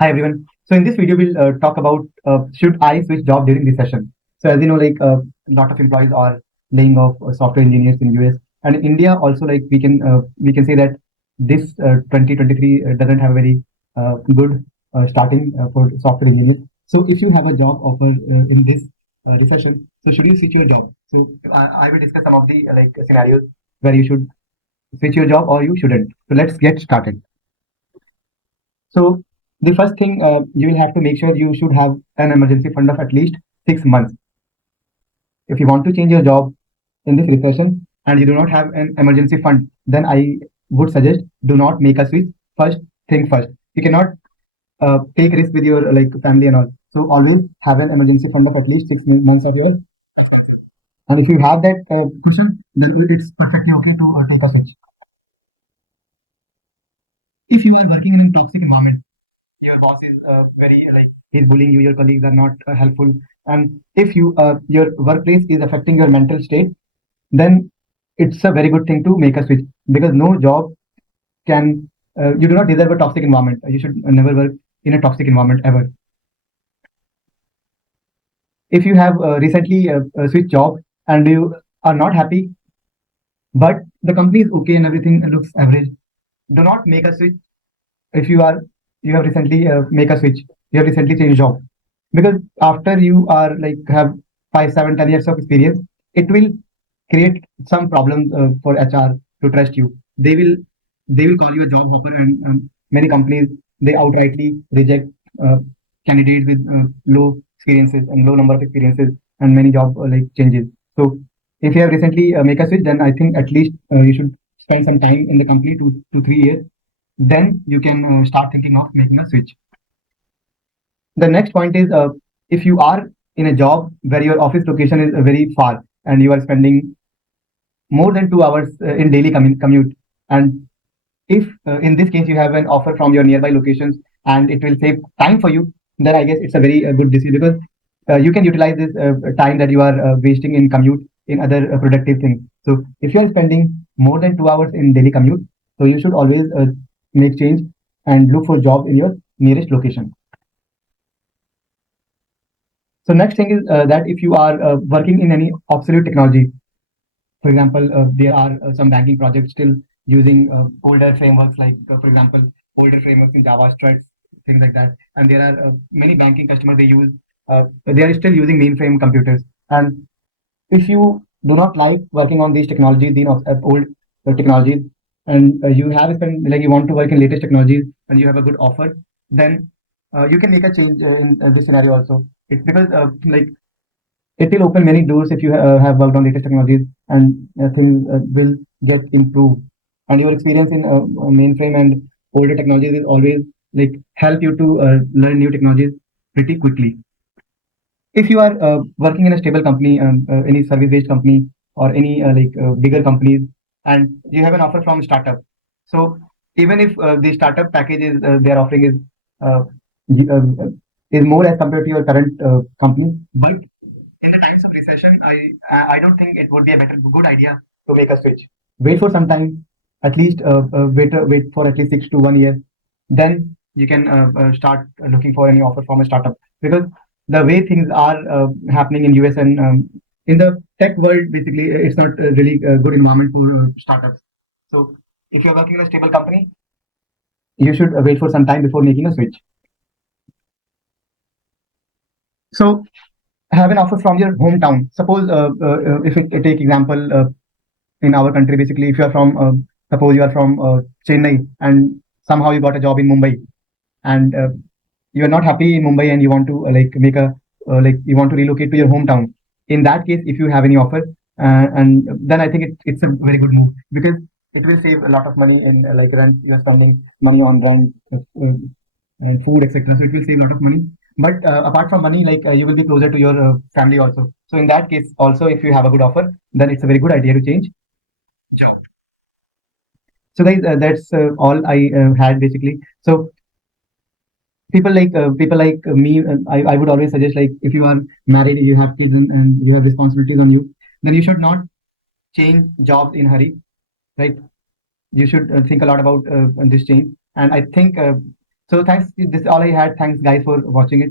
Hi everyone. So in this video, we'll talk about should I switch job during recession. So as you know, a lot of employees are laying off software engineers in US and in India also. Like we can say that this 2023 doesn't have a very good starting for software engineers. So if you have a job offer in this recession, so should you switch your job? So I will discuss some of the scenarios where you should switch your job or you shouldn't. So let's get started. So the first thing you will have to make sure you should have an emergency fund of at least 6 months. If you want to change your job in this recession and you do not have an emergency fund, then I would suggest do not make a switch. First thing first. You cannot take risk with your family and all. So always have an emergency fund of at least 6 months of your expenses. And if you have that cushion, then it's perfectly okay to take a switch. If you are working in a toxic environment, your boss is very he's bullying you, your colleagues are not helpful, and if your workplace is affecting your mental state, then it's a very good thing to make a switch, because no job can you do not deserve a toxic environment. You should never work in a toxic environment ever. If you have recently switched job and you are not happy, but the company is okay and everything looks average, do not make a switch. If you have recently make a switch, you have recently changed job, because after you are have 5, 7, 10 years of experience, it will create some problems for HR to trust you. They will call you a job hopper, and many companies, they outrightly reject uh, candidates with low experiences and low number of experiences and many job changes. So if you have recently make a switch, then I think at least you should spend some time in the company, 2 to 3 years, then you can start thinking of making a switch. The next point is, if you are in a job where your office location is very far and you are spending more than 2 hours in daily commute, and if in this case you have an offer from your nearby locations and it will save time for you, then I guess it's a very good decision, because you can utilize this time that you are wasting in commute in other productive things. So if you are spending more than 2 hours in daily commute, so you should always make change and look for job in your nearest location. So next thing is that if you are working in any obsolete technology, for example, there are some banking projects still using older frameworks, for example, older frameworks in Java, struts, things like that. And there are many banking customers, they are still using mainframe computers. And if you do not like working on these technologies, these old technologies, and you have spent you want to work in latest technologies and you have a good offer, then you can make a change in this scenario also. It's because it will open many doors if you have worked on latest technologies, and things will get improved. And your experience in mainframe and older technologies will always help you to learn new technologies pretty quickly. If you are working in a stable company, any service based company or any bigger companies, and you have an offer from startup, so even if the startup package is they are offering uh, is more as compared to your current company, but in the times of recession, I don't think it would be a good idea to make a switch. Wait for some time, at least wait for at least 6 to 1 year, then you can start looking for any offer from a startup, because the way things are happening in US and in the tech world, basically it's not really a good environment for startups. So if you're working in a stable company, you should wait for some time before making a switch. So have an offer from your hometown. Suppose if we take example in our country, basically if you are from suppose you are from Chennai and somehow you got a job in Mumbai, and you are not happy in Mumbai and you want to make a you want to relocate to your hometown. In that case, if you have any offer, and then I think it's a very good move, because it will save a lot of money in rent. You are spending money on rent, food, etc. So it will save a lot of money. But apart from money, you will be closer to your family also. So in that case, also if you have a good offer, then it's a very good idea to change job. So guys, that's all I had basically. So people like me, I would always suggest, if you are married, you have kids, and you have responsibilities on you, then you should not change jobs in hurry, right? You should think a lot about this change. And I think So thanks. This is all I had. Thanks, guys, for watching it.